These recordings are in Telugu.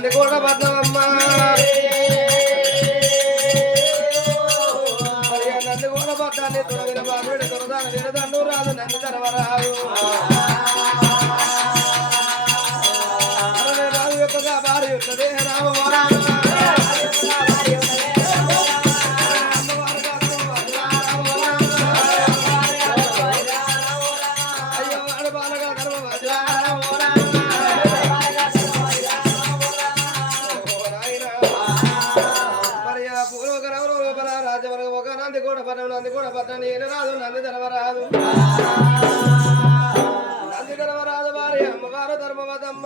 నంది కూడా పద్మమ్మ నంది కూడా పద్దాన్ని తొలగిన బాబుడి తొలదాన వినదండు రాదు నంది ధర్మరాజు రాజు యొక్క భార్య ఉన్నదే రామ నంది కూడా పట్ట నేను రాదు నంది ధర్మరాజు నంది ధర్మరాజు వారి అమ్మవారు ధర్మవతమ్మ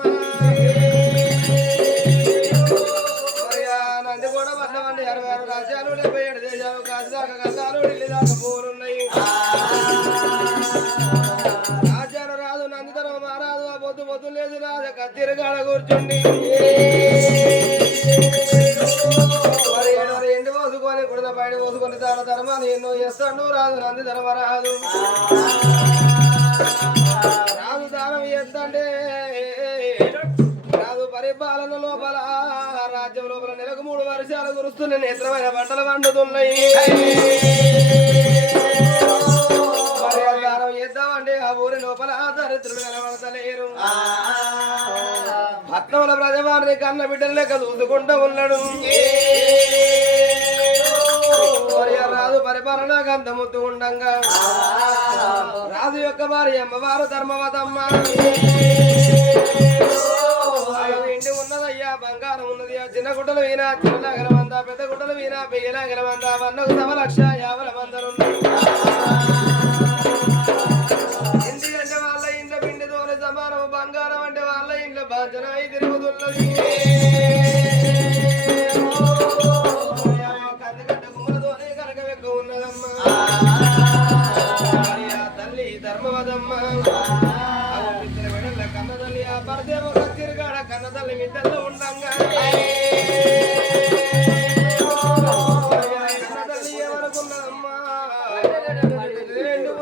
నంది కూడా పట్టమండి 66 రాజ్యాలు 77 దేశాలు కాశీదాకా గంగాలు ఢిల్లీ దాకా పోరున్నాయి రాజ్యాలు రాదు నంది ధర్మ మహారాజు ఆ పొద్దు పొద్దు లేదు రాజు కత్తిరగాడ కూర్చుండి ఎండి పోసుకొని కుడిద బయట పోసుకొని తన ధర్మాన్ని ఎన్నో చేస్తాడు రాజు నంది ధర్మరాజు రాజు దానం చేస్తంటే రాజు పరిపాలన లోపల రాజ్యం లోపల నెలకు 3 వర్షాలు కురుస్తున్న నేత్రమైన పంటలు పండుతున్నాయి దానం చేద్దామంటే ఆ ఊరి లోపల దరిద్రులు కనబడతలేరు పట్నంలో ప్రజవారిని కన్న బిడ్డలు లెక్క చూసుకుంటూ ఉన్నాడు రాజు పరిపాలన గంధముతూ ఉండంగా రాజు యొక్క భార్య అమ్మవారు ధర్మవతమ్మ ఇంటి ఉన్నదయ్యా బంగారం ఉన్నది ఆ చిన్న గుట్టలు వీనా చిన్నగలమందా పెద్ద గుట్టలు వీనా పెయ్యలాగలమందా 1,50,50 మందలున్నాయి ఇంటి అంటే వాళ్ళ ఇంట్లో పిండితోనే సమానం బంగారం అంటే వాళ్ళ ఇంట్లో బాధ్యనాయి తిరుగుతున్నది తల్లి ధర్మవదమ్మ కన్నదల్లి ఆ పరదేవ తిరుగాడ కన్నదల్లి మిద్దల్లో ఉండంగా కన్నదల్లి ఏమనుకున్నదమ్మా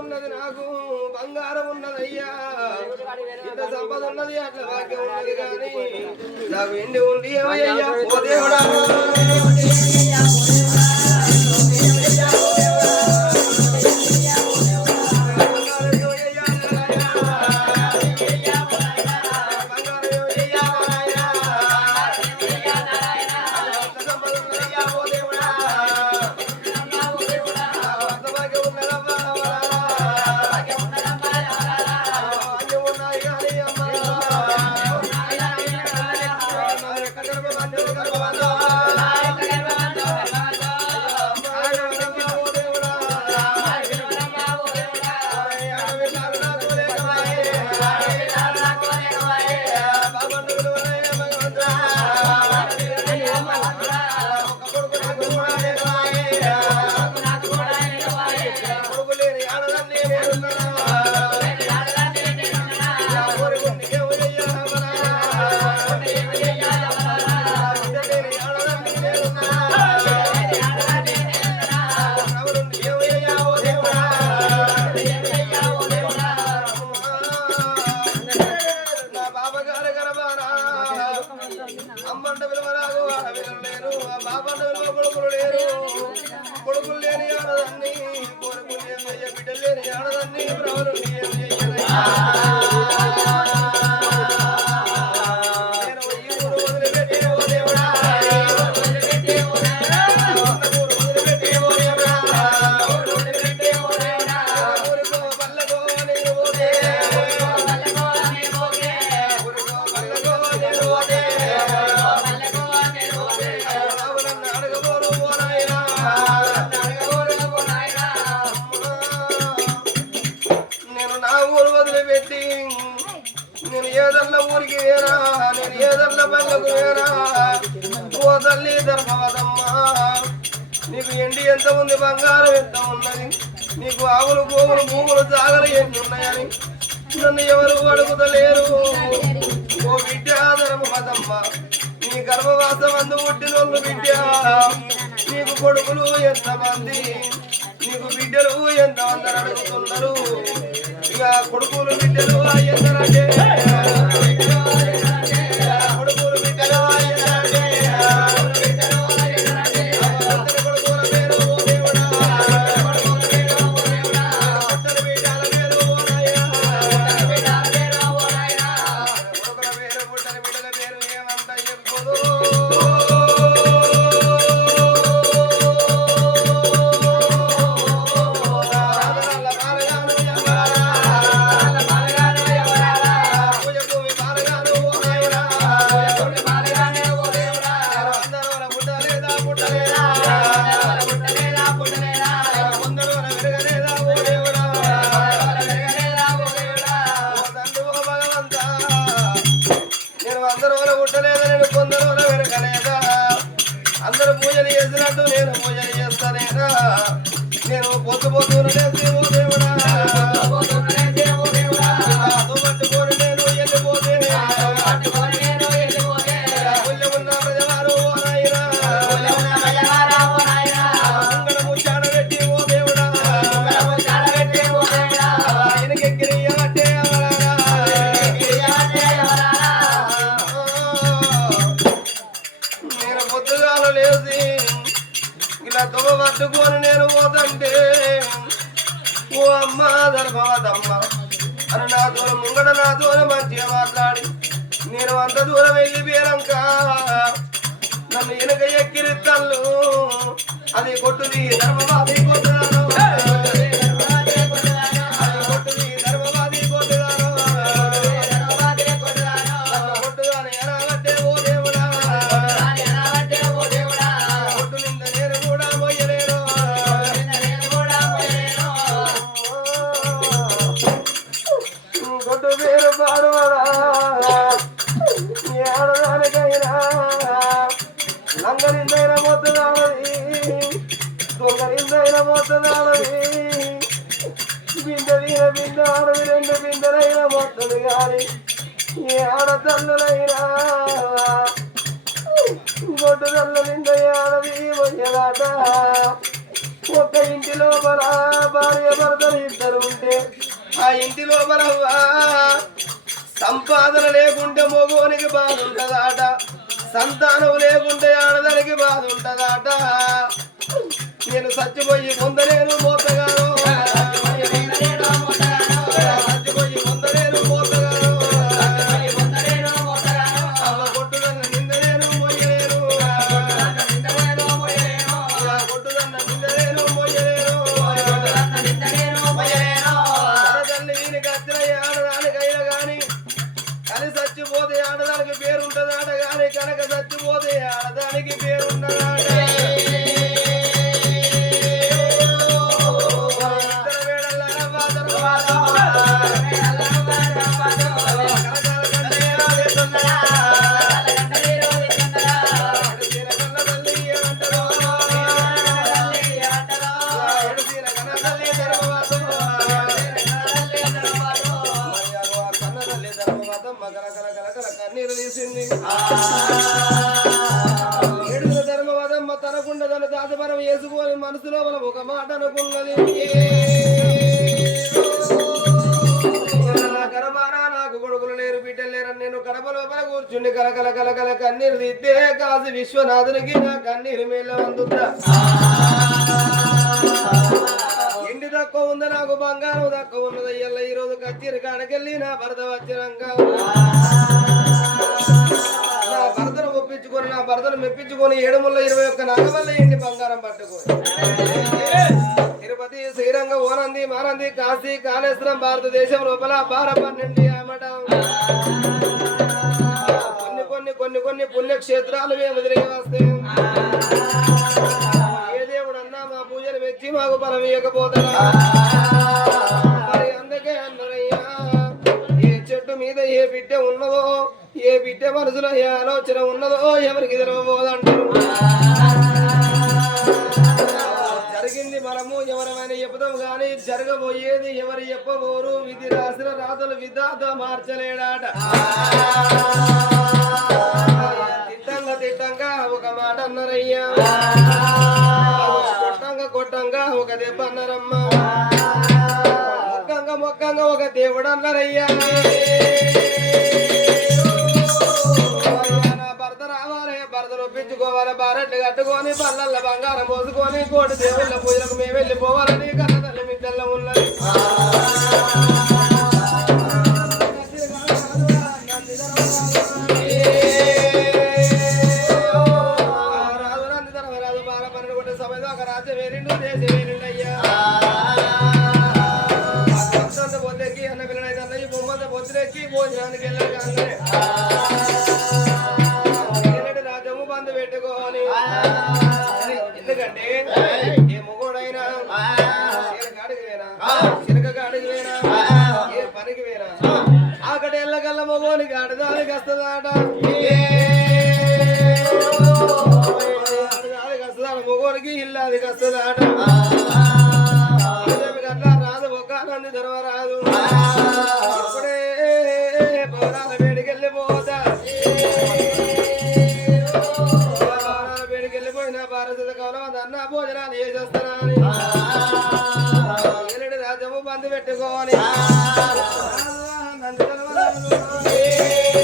ఉన్నది నాకు బంగారం ఉన్నదయ్యా ఇంత సంపద ఉన్నది అట్లా భాగ్యం ఉన్నది కానీ నాకు ఎండి ఉండి ఏమయ్యా ఓ దేవుడా అమ్మంట విలువరాదు వినలేరు ఆ బాబంట విలువ కొడుకులు లేరు కొడుకులు లేని ఆడదాన్ని కొడుకులు ఏమయ్య బిడ్డలు లేని ఆడదాన్ని బ్రహ్మలు నేను ఏదన్నా ఊరికి వేరా నేను ఏదన్నా పనులకు వేరా ఓ తల్లి ధర్మవదమ్మ నీకు ఎండి ఎంత ఉంది బంగారం ఎంత ఉన్నది నీకు ఆవులు గోవులు భూములు జాగలు ఎన్ని ఉన్నాయని నన్ను ఎవరు అడుగుతలేరు ఓ బిడ్డ ధర్మవదమ్మ నీ గర్భవాసం అందు పుట్టినోళ్ళు బిడ్డ నీకు కొడుకులు ఎంతమంది నీకు బిడ్డలు ఎంతమంది అడుగుతున్నారు ఇక కొడుకులు బిడ్డలు ఎంతరంటే కొడుకులు బిడ్డలు అందరూ పూజలు చేసినట్టు నేను పూజలు చేస్తానేనా నేను పొద్దు పొద్దునే దేవుడా పట్టుకొని నేను వెళ్ళిపోతే ఉన్న ప్రజవారు ముచ్చాడ పెట్టి ఓ దేవుడా ఆయనకెక్కిరి అంటే నేను పొద్దుగాల లేచి ఇలా తొమ్మ పట్టుకొని నేను పోతంటే ఓ అమ్మ ధర్మవతమ్మ అని నాతో ముంగడ నాతో మంచిగా మాట్లాడి నేను అంత దూరం వెళ్ళిపోయాక నన్ను వెనక ఎక్కిరి తల్లు అది కొట్టుది ధర్మవాది కొట్టుదాను లంగరిందైన మొత్తదానది దొంగరిందైన మొత్తదానది బిందె బిందె ఆడది రెండు బిందెలైన మొత్తది కానీ ఏ ఆడతల్లులైనా గొడ్డు తల్లు నింద ఆడది మొయ్యలాట ఒక్క ఇంటి లోపల భార్య భర్తలు ఇద్దరు ఉంటే ఆ ఇంటి లోపల సంపాదన లేకుంటే మగోనికి బాధ ఉంటదాట సంతానం లేకుంటే ఆడదానికి బాధ ఉంటదాట నేను చచ్చిపోయి పొందలేను మోతగాను చచ్చిపోయి పొందలేను మోతగాను అవ్వ కొట్టుదన్న నిందలేను మొయ్యలేను కొట్టుదన్న నిందలేను మొయ్యలేను తల్లి వీనికి వచ్చిన ఆడదానికైనా గాని కలిసి చచ్చిపోతే ఆడదానికి పేరుంటదాట గాని కనుక చచ్చిపోతే ఆడదానికి పేరున్నదాట కన్నీరు తీసింది ఏడుగుల ధర్మవదమ్మ తనకుండదని దాచపరం వేసుకొని మనసులో మనం ఒక మాట అనుకున్నది గర్భానా నాకు కొడుకులు లేరు బిడ్డలు లేరని నేను కడప లోపల కూర్చుండి కలకల కలకల కన్నీరు తీస్తే కాసి విశ్వనాథునికి నా కన్నీరు మేళ అందుతా ఎండి తక్కువ ఉంది నాకు బంగారం తక్కువ ఉన్నది అయ్యల్ల ఈ రోజు కచ్చీరి కాడకెళ్ళి నా భర్త వచ్చినాక నా భర్తను ఒప్పించుకొని నా భర్తను మెప్పించుకొని 721 నాగవల్ల ఎండి బంగారం పట్టుకొని తిరుపతి శ్రీరంగ ఓనంది మానంది కాశీ కాళేశ్వరం భారతదేశం లోపల 12 అమ్మటం కొన్ని కొన్ని కొన్ని పుణ్యక్షేత్రాలు మేము ఎదురై వస్తే ఏ దేవుడన్నా మా పూజలు మెచ్చి మాకు బలం ఇవ్వకపోతారా మరి అందుకే అన్నారయ్యా ఏ చెట్టు మీద ఏ బిడ్డ ఉన్నదో ఏ బిడ్డ మనసులో ఏ ఆలోచన ఉన్నదో ఎవరికి తెలవబోదంటారు జరిగింది మనము ఎవరమైనా చెప్తాం కానీ జరగబోయేది ఎవరు చెప్పబోరు విధి రాసిన రాతలు విధాత మార్చలేడాట తిట్టంగా తిట్టంగా ఒక మాట అన్నారయ్యా కొట్టంగా కొట్టంగా ఒక దెబ్బ అన్నారమ్మ మొక్కంగా మొక్కంగా ఒక దేవుడు అన్నారయ్యా భర్త రావాలి భర్తను ఒప్పించుకోవాలి బారెట్లు కట్టుకొని పల్లెల్ల బంగారం పోసుకొని కోటి దేవుళ్ళ పూజలకు మేము వెళ్ళిపోవాలని కన్న తల్లి మిద్దెల్లో ఉన్నది నిన్ను చేసి వేలుండయ్యా అంతంత పొద్దుకి అన్న పిల్లనైతే అన్నయ్య బొమ్మంత పొద్దులెక్కి భోజనానికి వెళ్ళాలి అందరే రాజము బంధు పెట్టుకోని ఎందుకంటే ఏ మొగోడైనా కాడికి వేరా చిరక కాడికి వేరా ఏ పనికి వేరా ఆకటి ఎల్లకల్ల మొగోనికి ఆడదానికి వస్తుందాట ఆడదానికి వస్తుందాట మొగోనికి ఇల్లాదికి వస్తుందాట అట్లా రాదు ఒక నంది ధర్మరాదు ఇప్పుడే పౌరాల వేడికెళ్ళిపోతా వేడికెళ్ళిపోయిన భారత కాలం అన్న భోజనాలు చేసేస్తారా అని రాజ్యము బంధు పెట్టుకోని నంది ధర్మరాజు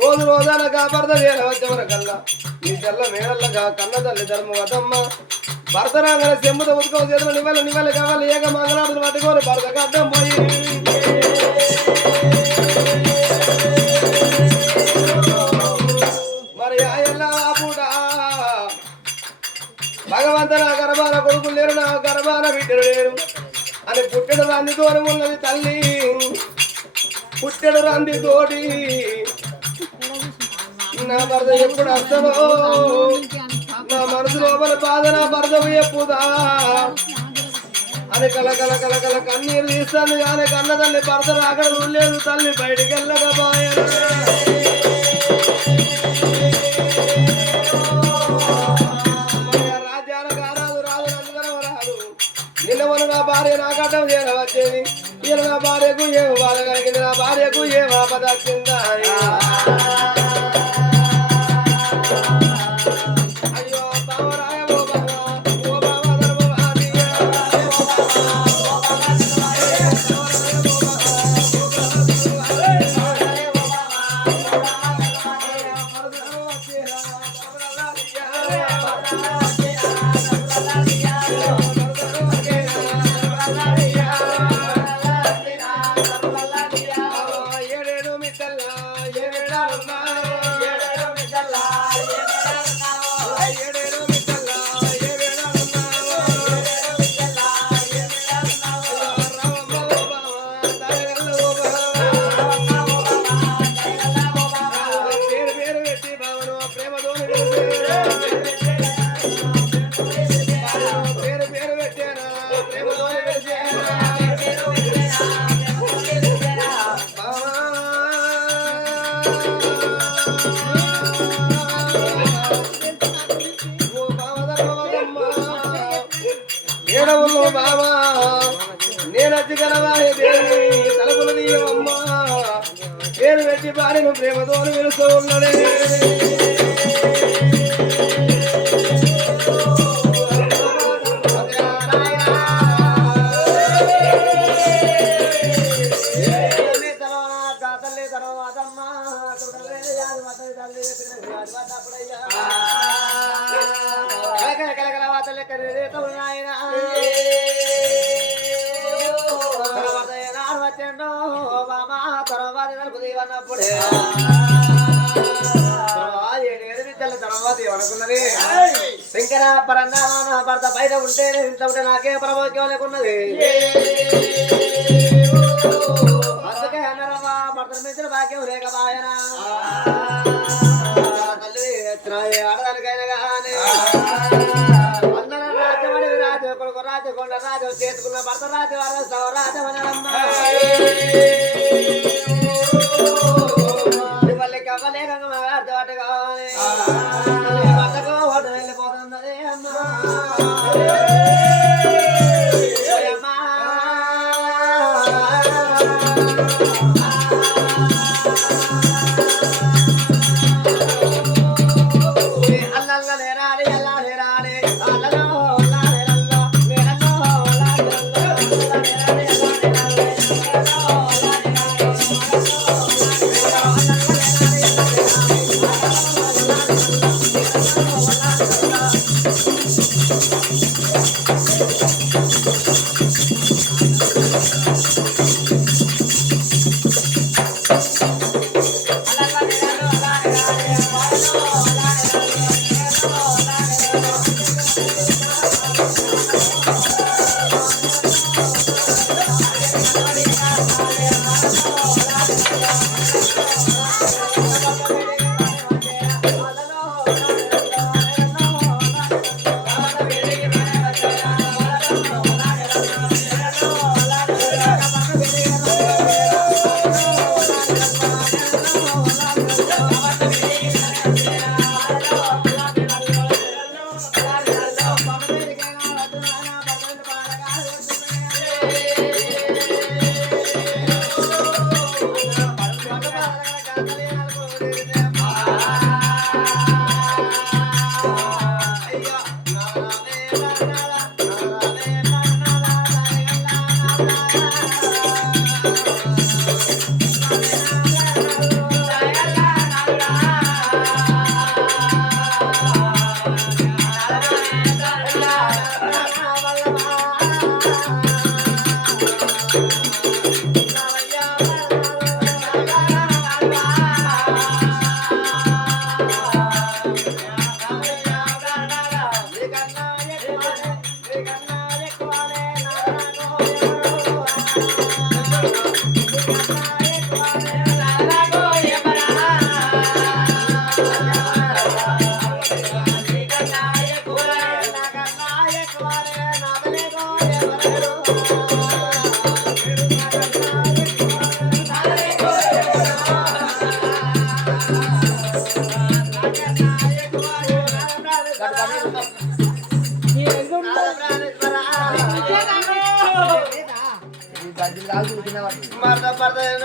రోజు రోజాన కాపాడతా వచ్చేవరకల్లా ఈ తెల్ల మేడల్లగా కన్న తల్లి ధర్మవతమ్మ భర్త రాగానే చెమ్ముతో ఉతుకో చేతులు నివ్వలు కావాలి ఏక మంగళాడులు పట్టుకోని భర్తకు అడ్డం పోయి మరి ఆయల్లా పూట భగవంత నా గర్భాన కొడుకులు లేరు నా గర్భాన బిడ్డలు లేరు అని పుట్టెడు రందితోని ఉన్నది తల్లి పుట్టెడు రందితోటి నా భర్త ఎప్పుడు అర్థమో నా మనసు లోపల బాధ నా భర్త ఎప్పుదా అని కల కన్నీరు తీస్తాను కానీ కన్న తల్లి భర్త అక్కడ లేదు తల్లి బయటికి వెళ్ళకపోయా రాజ్యాల కారాదు రాదు నందనం రాదు నిలవను నా భార్య నా కట్టం చేరవచ్చేది ఇలా నా భార్యకు ఏం బాధ కలిగింది నా భార్యకు ఏం ఆపద వచ్చిందా ఏడేడు మిట్టల్లా ఏడేడాలు బాబా నేను అతిగలవాహే దేవి తలపుల దీయమమ్మా పేరు పెట్టి భార్యను ప్రేమతో వెలుస్తూ ఉన్నదే శంకర పరంగా భర్త బయట ఉంటే ఇంట్లో ఉంటే నాకే ప్రభావం లేకున్నది అందుకే అన్నారమ్మా భర్తను మించిన భాగ్యం లేక బాయనా తల్లి ఆడదానికైనా కానీ అందరూ రాజ్యమని రాజు కొడుకు రాజు కొండ రాజు చేసుకున్న భర్త రాజు రాజమనమ్మా మళ్ళీ కవ్వలేకంగా అర్థపాటు కావాలి భర్తకు ఓటు వెళ్ళిపోతున్నది అమ్మా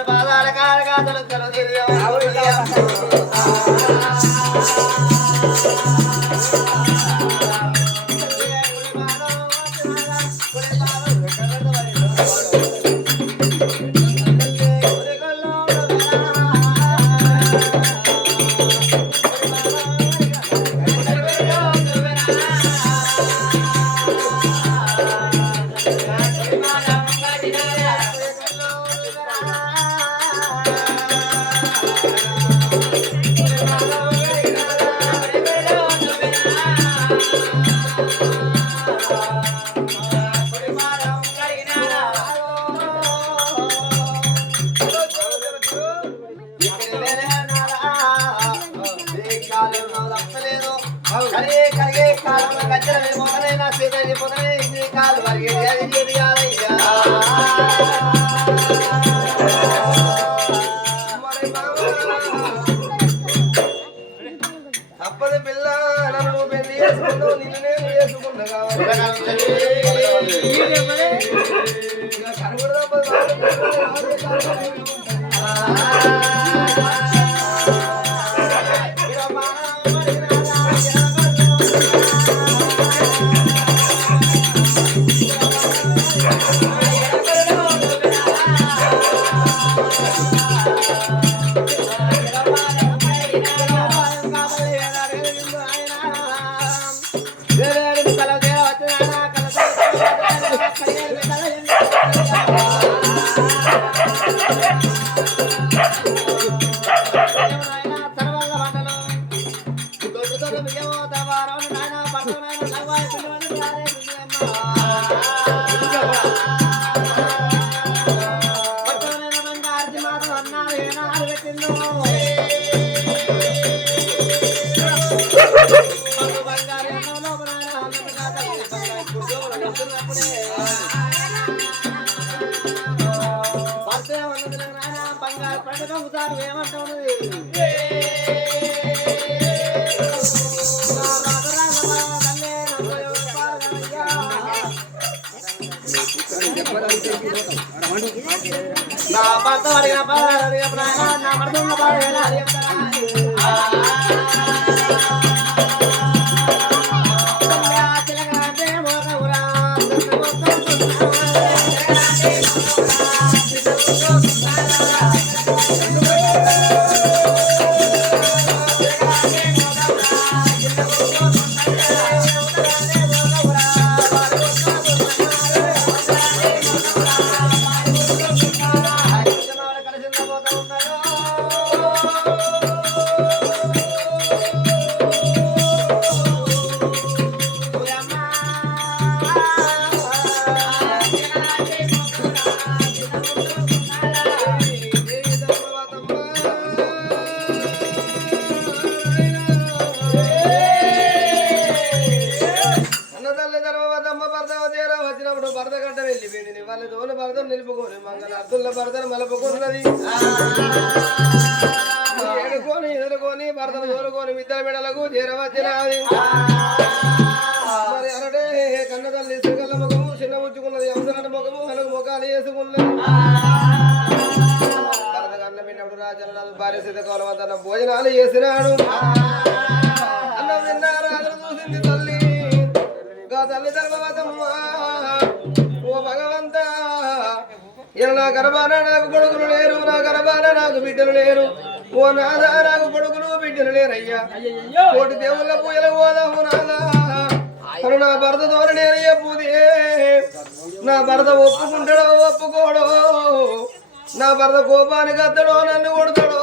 బాధాల కారకాతలు అప్పటి పిల్ల నన్ను పెళ్లి చేసుకుంటూ నిన్ను నేను చేసుకుంటా కావాలి నిలుపుకొని మంగళ అద్దుల భర్తను మలుపుకున్నది ఏడుకొని ఎదుర్కొని భర్తను తోలుకొని మిద్దల మెడలకు చేరవచ్చినది మరి అరడే కన్న తల్లి శ్రీగల్ల ముఖము చిన్న ఉచ్చుకున్నది అవసరాన్ని ముఖము అలుగు ముఖాలు వేసుకున్నది భరత కన్న విన్నప్పుడు రాజన భార్య సీతకాలం తన భోజనాలు చేసినాడు అన్నం తిన్నారు అతను చూసింది తల్లి తల్లి ధర్మవతమ్మ ఓ భగవంత ఇలా నా గర్భాన నాకు కొడుకులు లేరు నా గర్భాన నాకు బిడ్డలు లేరు ఓ నాదా నాకు కొడుకులు బిడ్డలు లేరయ్యా కోటి దేవుళ్ళ పూజలు పోదాము నాదా అను నా భర్త ద్వారా నేను చెప్పుది నా భర్త ఒప్పుకుంటాడో ఒప్పుకోడో నా భర్త కోపానికి అత్తడో నన్ను కొడతాడో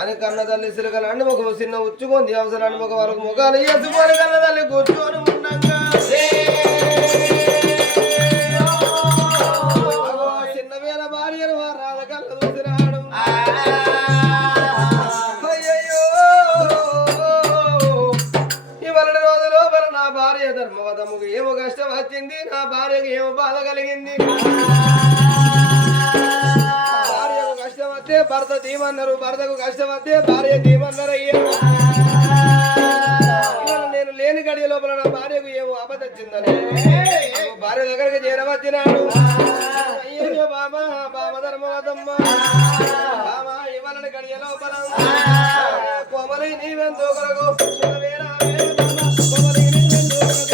అని కన్న తల్లి సిరకలు అన్ని ముఖము చిన్న ఉచ్చుకొని అవసరాన్ని ముఖం వాళ్ళకు ముఖాలు వేసుకొని కన్న తల్లి కూర్చొని ఉండగా చిన్నవేన భార్యను రాధ కళ్ళ చూసినాడు అయ్యయ్యో ఇవాళ రోజు లోపల నా భార్య ధర్మవతముకు ఏమో కష్టం వచ్చింది నా భార్యకు ఏమో బాధ కలిగింది భార్యకు కష్టం వస్తే భర్త తీమన్నారు భర్తకు కష్టం వస్తే భార్య తీమన్నారు అయ్యా నేను లేని గడియ లోపల నా భార్యకు ఏమో ఆపదొచ్చిందని భార్య దగ్గరికి చేరవచ్చినాడు అయ్యో బాబా బాబా ధర్మవతమ్మ బాబా ఇవాళ గడియ లోపల కోమలి నీవెంతో కొరకు కోమలి నీవెంతో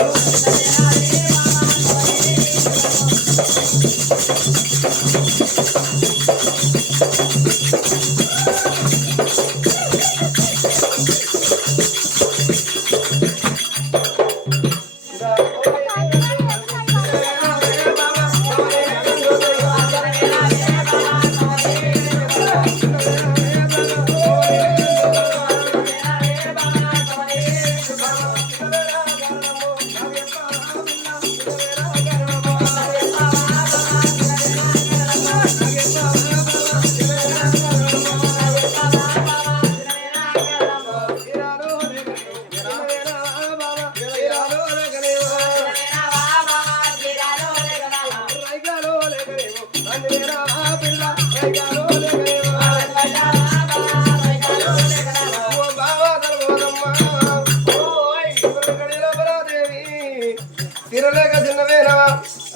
తిరలేక చిన్నవేనవా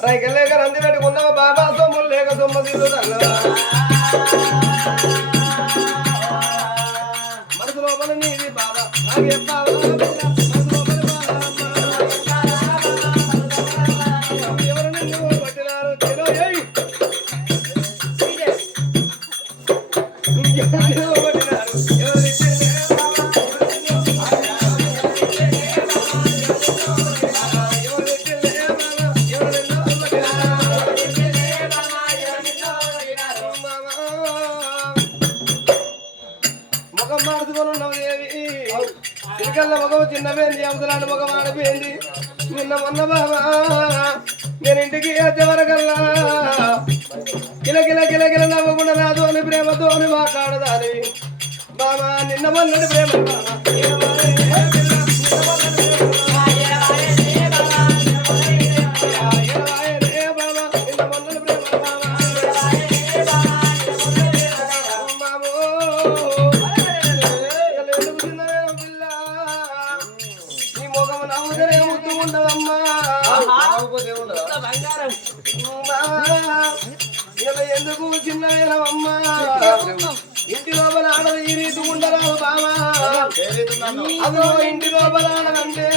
రైకలేక రంది పెట్టుకున్నావా బాబా సొమ్ములు లేక సొమ్మ తిరుగుదన్నవా ముఖం మార్చుకొని ఉన్నావు దేవి చిలకల్ల ముఖం చిన్నపోయింది అవసరాన్ని ముఖం ఆడిపోయింది నిన్న మొన్న బాబా నేను ఇంటికి వచ్చే వరకల్లా కిల కిల కిల నవ్వకుండా నాతో అని ప్రేమతో అని మాట్లాడదాని బాబా నిన్న మొన్నటి ప్రేమ ఎందుకు చిన్నమ్మా ఇంటి లోపల ఆడదు ఈ రీతి ఉండరాదు బావా అదో ఇంటి లోపల ఆడదంటే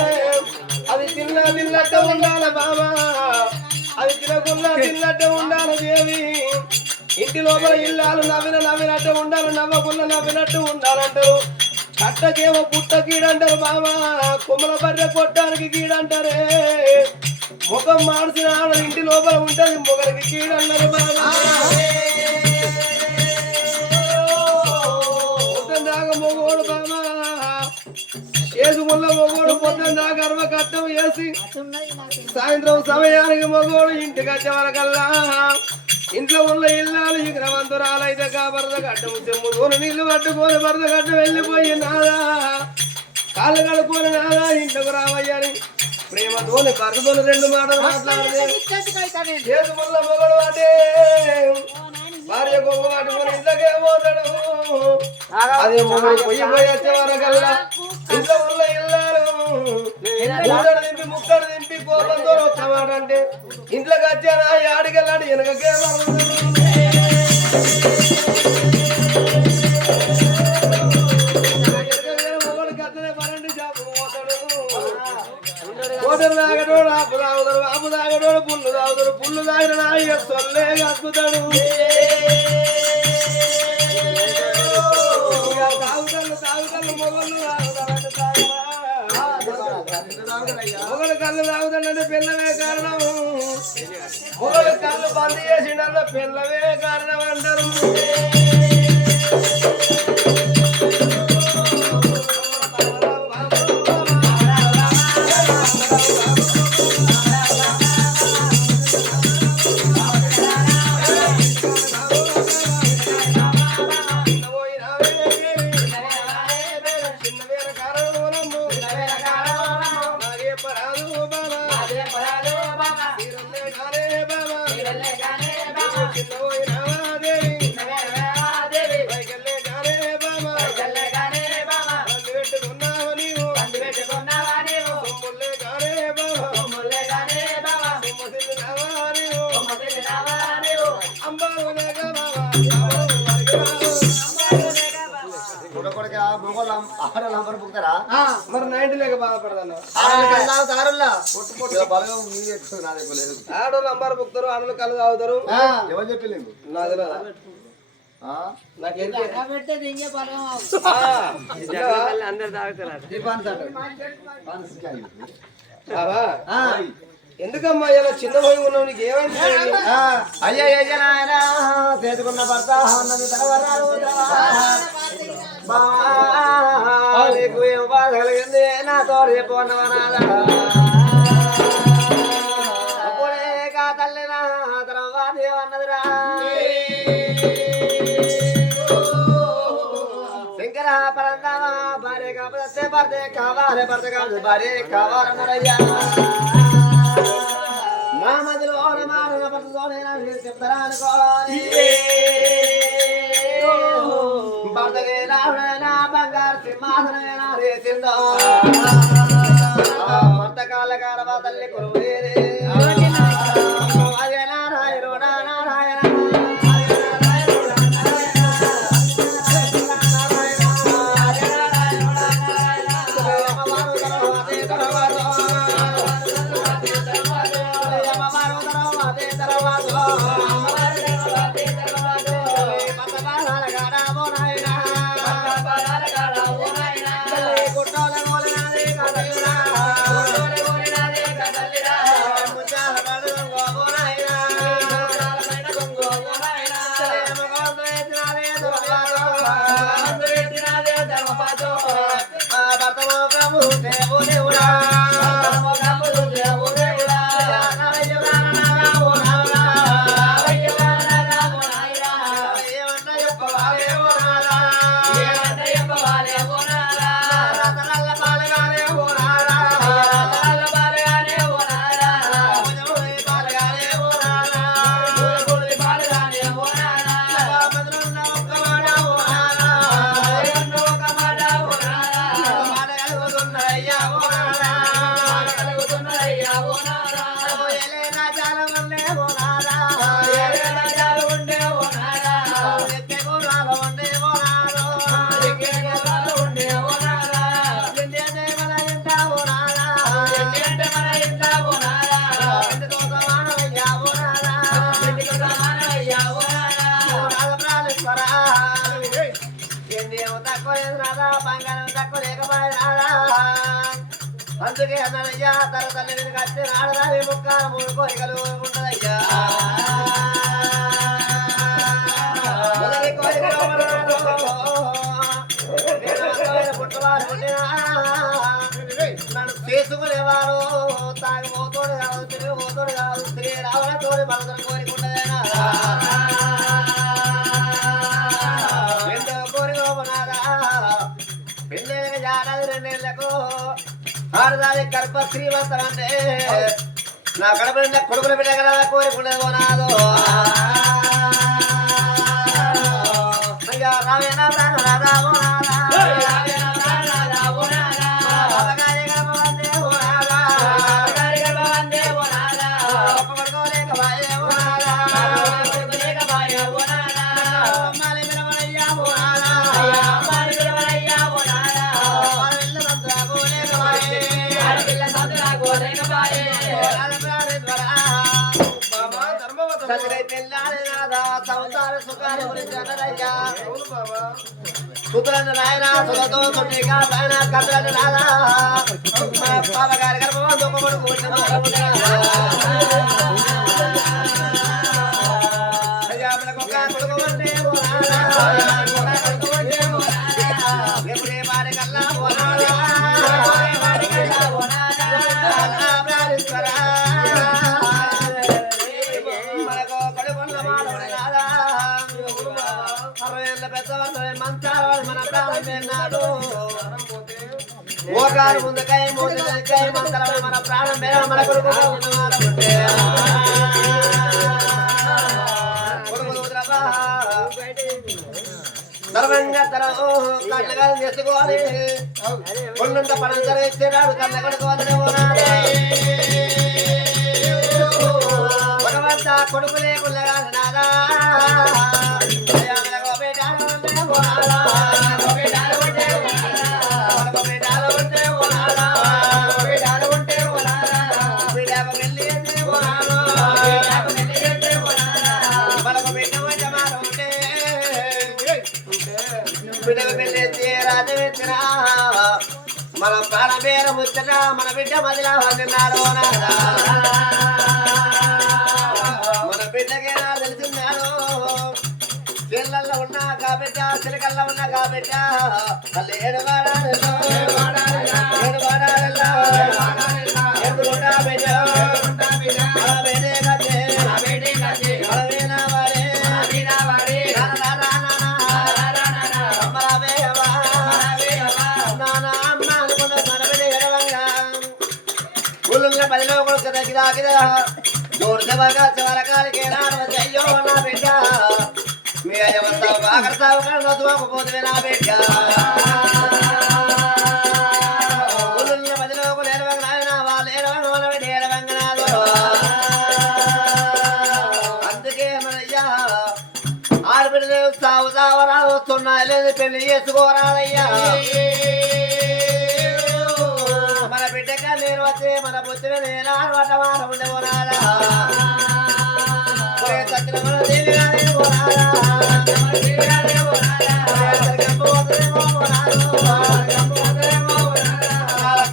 అది తిన్నట్టు ఉండాలి బావా అది తిన్నట్టు ఉండాలి దేవి ఇంటి లోపల ఇల్లాలు నవ్వినట్టు ఉండాలి నవ్వినట్టు ఉండాలంటారు కట్టకేమో పుట్ట కీడంటారు బావా కొమ్మల బర్రె కొట్టానికి కీడంటారే ముఖం మార్చిన ఆడ ఇంటి లోపల ఉంటది మొగలికి కీడన్నారు బాబా పొద్దున దాకా మొగోడు బాబా ఏసుముల్ల మొగోడు పొద్దున దాకా అరవ కట్టం వేసి సాయంత్రం సమయానికి మొగోడు ఇంటికి వచ్చే వరకల్లా ఇంట్లో ఉన్న ఇల్లాలు విగ్రహవంతురాలైతే కాబరద కట్టం చెమ్ము దూరం నీళ్లు పట్టుకొని బరద కట్ట వెళ్ళిపోయి నాదా కాళ్ళు కడుక్కొని నాదా ఇంట్లోకి రావయ్యని ప్రేమతోని భర్తతోని రెండు మాటలు మాట్లాడలేదు మొగడు అంటే భార్య గొప్ప పట్టుకొని ఇంట్లోకే పోతాడు అదే మొగడు పొయ్యి వచ్చే వరకల్లా ఇంట్లో ఉన్న ఇల్లాలు దింపి ముక్కడు దింపి కోపంతో ఒక్క మాట అంటే ఇంట్లోకి వచ్చానా ఆడికెళ్ళాడు వెనకకే మొగడు కత్తనే పన్నెండు షాపు పోతాడు కోటలు తాగడోడు ఆపు తాగుతాడు ఆపు తాగడోడు పుల్లు తాగుతాడు పుల్లు తాగిన నాయ సొల్లే కక్కుతాడు తాగుతాడు మొగలు మొగలు కళ్ళు తాగుతాడంటే పిల్లవే కారణం మొగలు కళ్ళు బంద్ చేసిండన్న పిల్లవే కారణం అంటారు మరి నైట్ లేక బాధపడతాను ఆడోళ్ళు అంబారు బుక్తారు ఆడోళ్ళు కళ్ళు తాగుతారు ఎవరు చెప్పలేదు ఎందుకమ్మా ఇలా చిన్న పోయి ఉన్నావు నీకు ఏమైంది అయ్యా చేసుకున్న భర్త నీకు ఏం బాధ కలిగింది నాతో రేపు అప్పుడే కా తల్లి నా తర్వాత ఏమన్నదిరా శంకర పరందామా భార్య కాకపోతే భర్త కావాలి భర్త కాదు భార్య కావాలన్నారయ్యా నా మధ్యలో మారిన భర్తతో చెప్తారా అనుకోవాలి భర్తకేనా బంగారు సింహాసనమేనా రేసిందో భర్త కాళ్ళ కాడవా తల్లి కొలువేరే అదే నారాయణ నారాయణ భర్త మోకము దేవు దేవుడా బంగారం తక్కువ లేకపోయినా అందుకే అన్నయ్యా తన తల్లిని కట్టి నాడదాని ముక్క మూడు కోరికలు ఉంటదయ్యా మొదటి కోరికలు పుట్టవారు పుట్టినా నన్ను చేసుకునేవారు తాగిపోతోడు కాదు తిరిగిపోతోడు కాదు స్త్రీ రావడంతోడు భరతను కోరికుంటదేనా రెండేళ్లకు ఆడదాని గర్భ శ్రీమంతం అంటే నా కడప కొడుకులు బిడ్డ కదా కోరుకునేది నాదో అయ్యా రావేనా రారావో సంసార సుఖాలు గురించి అన్నదయ్యా సుతులను నాయన సుఖతో సుఖిగా పైన కథలను రాదా పాపగారి గర్భం దుఃఖముడు ఎప్పుడే వారి కల్లా మోకాలు ముందుకై మూడుకై మంత్రాలు మన ప్రాణం మీద మన కొడుకు ధర్మంగా తన కళ్ళగాలు చేసుకోవాలి కొండంత పనం జరిగిచ్చేరాడు కళ్ళ కొడుకోవాలి భగవంత కొడుకు లేకుండా నాదా మన ప్రాణ పేర ముచ్చట మన బిడ్డ మదిలా వండినాడు మన బిడ్డకే తెలిసిన్నాడు పిల్లల్లో ఉన్నా కాబట్ట చిలకల్లో ఉన్నా కాబట్ట ఏడు పదిలో కొడుకు దగ్గర జోరు సభగా చివరకాలకి అయ్యో నా బిడ్డ మీ అయ్యవంతావు బాగడతావు కానీ నదుకోకపోతే నా బిడ్డ పదిలో నేరవంగా వాళ్ళు ఏరవంగనాదు అందుకే మనయ్యా ఆడబిడ్డలు సాగు సావరా వస్తున్నాయి లేదు పెళ్లి చేసుకోరాదయ్యా మన బిడ్డగా నేను వచ్చి మన బుద్ధిని నేను వటమాన ఉండేవారా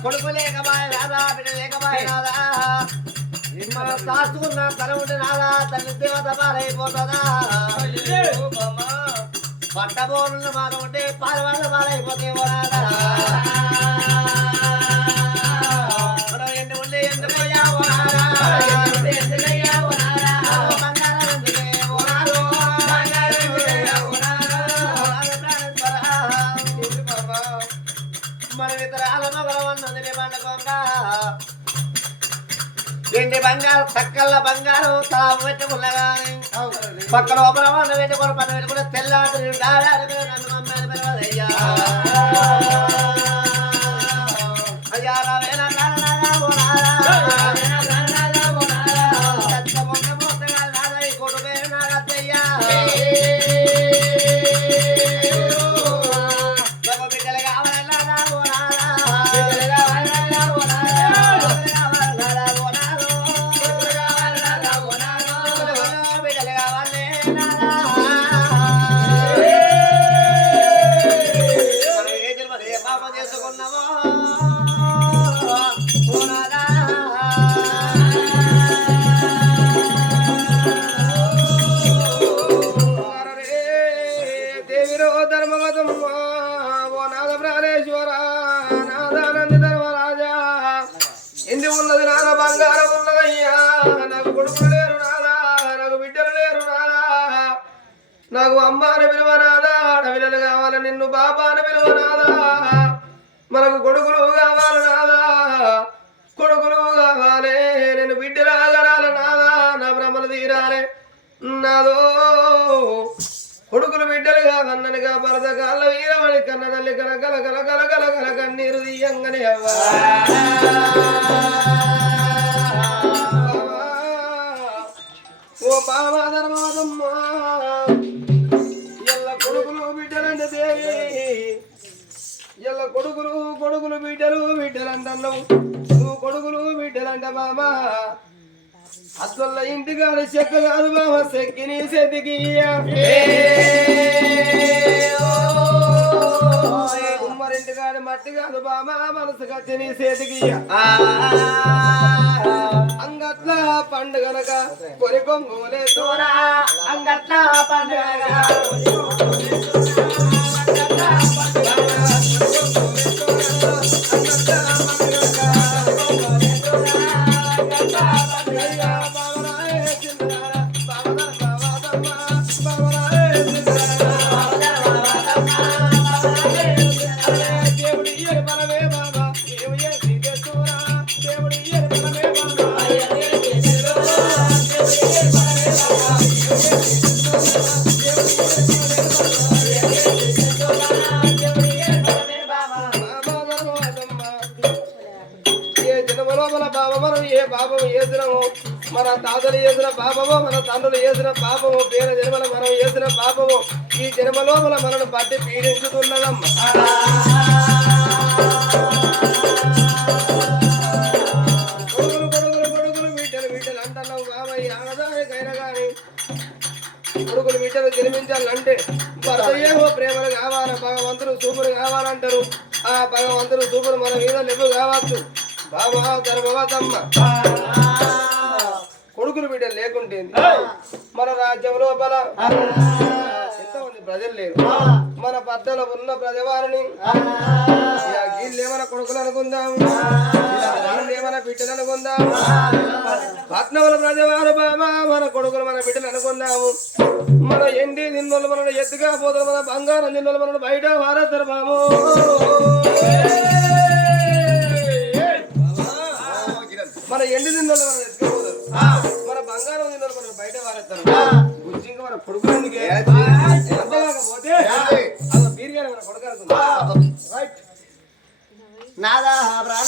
కొడుకు లేకపోయినాదా బిడ్డ లేకపోయినాదా మన తాసుకున్న తన ఉంటే నాదా తల్లి దేవత బాలైపోతుందా పంట బోర్లు మాట ఉంటే పాలు వాళ్ళ పాలైపోతే పోరాదా మనం ఎండు ఉండి ఎందుకయ్యా పోరాదా ఎందుకయ్యా పోరాదా బంగారం ఎందుకే పోరాదు మన ఇతరాల మగలవన్నది పండుగ ఎండి బంగారు చక్కల్ల బంగారు తాము పెట్టుకున్నగాని పక్కన లోపల వాళ్ళు పెట్టుకుని పని పెట్టుకుని తెల్లారి నన్ను మమ్మల్ని అయ్యా అయ్యా రావేనా కొడుకే నాగయ్యా బిడ్డలు కావాలన్నా దేవిరో ధర్మవతమ్మ ఓ నాద ప్రాణేశ్వర నాదానంద ధర్మరాజా ఇంది ఉన్నది నాన్న బంగారం ఉన్నదయ్యా నాకు కొడుకులు లేరు నాదా నాకు బిడ్డలు లేరు నాదా నాకు అమ్మ అని పిలువనాదా ఆడపిల్లలు కావాలి నిన్ను బాబా అని పిలువనాదా మనకు కొడుకులు కావాలి నాదా కొడుకులు కావాలి నేను బిడ్డలాగరాలి నాదా నా భ్రమలు తీరాలి నాదో కొడుకులు బిడ్డలుగా కన్ననిగా భరత కాళ్ళ వీరమణి కన్న తల్లి కల కల కల కల కల కల కన్నీరు తీయంగని అవ్వా ఓ బాబా ధర్మాదమ్మ ఎల్ల కొడుకులు బిడ్డలంటే దేవి ఎల్ల కొడుకులు కొడుకులు బిడ్డలు బిడ్డలంటున్నావు నువ్వు కొడుకులు బిడ్డలంట బాబా అసలు ఇంటికాడ చెక్క కాదు బాబా చెక్కిని సెతికి ఉమ్మరింటికాడ మట్టి కాదు బాబా మనసు కట్టిని చేతికి అంగట్ల పండుగనక కొరి కొంగులే దూరా అంగట్ల పండుగ ఏ పాపము చేసినాము మన తాతలు చేసిన పాపము మన తండ్రులు చేసిన పాపము పేరు జన్మల మనం చేసిన పాపము ఈ జన్మ లోపల మనను పట్టి పీడించుతున్నదమ్మ కొడుకులు కొడుకులు కొడుకులు బిడ్డలు బిడ్డలు అంటున్నావు బాబాయ్ ఆడదానికైనా కానీ కొడుకులు బిడ్డలు జన్మించాలంటే భర్త ఏమో ప్రేమలు కావాలి భగవంతుడు చూపులు కావాలంటారు ఆ భగవంతుడు చూపులు మన మీద లేవు కావచ్చు బాబా ధర్మవతమ్మ కొడుకులు బిడ్డలు లేకుంటే మన రాజ్యం లోపల ఎంతమంది ప్రజలు లేరు మన పట్టణంలో ఉన్న ప్రజవారిని వీళ్ళు ఏమైనా కొడుకులు అనుకుందాం వీళ్ళు ఏమైనా బిడ్డలు అనుకుందాం పట్నంలో ప్రజవారు బాబా మన కొడుకులు మన బిడ్డలు అనుకుందాము మన ఎండి నిన్నలు మనల్ని ఎత్తుగా పోతారు మన బంగారం నిన్నలు మనల్ని బయట వారేస్తారు బాబు మన ఎండి నిన్నలు మనం ఎత్తుకపోతారు మన బంగారం నిన్నలు మనం బయట వారేస్తారు గురించి మన కొడుకు పోతే అలా బీరిగానే మన కొడుకు అనుకుందాం రైట్ నాదా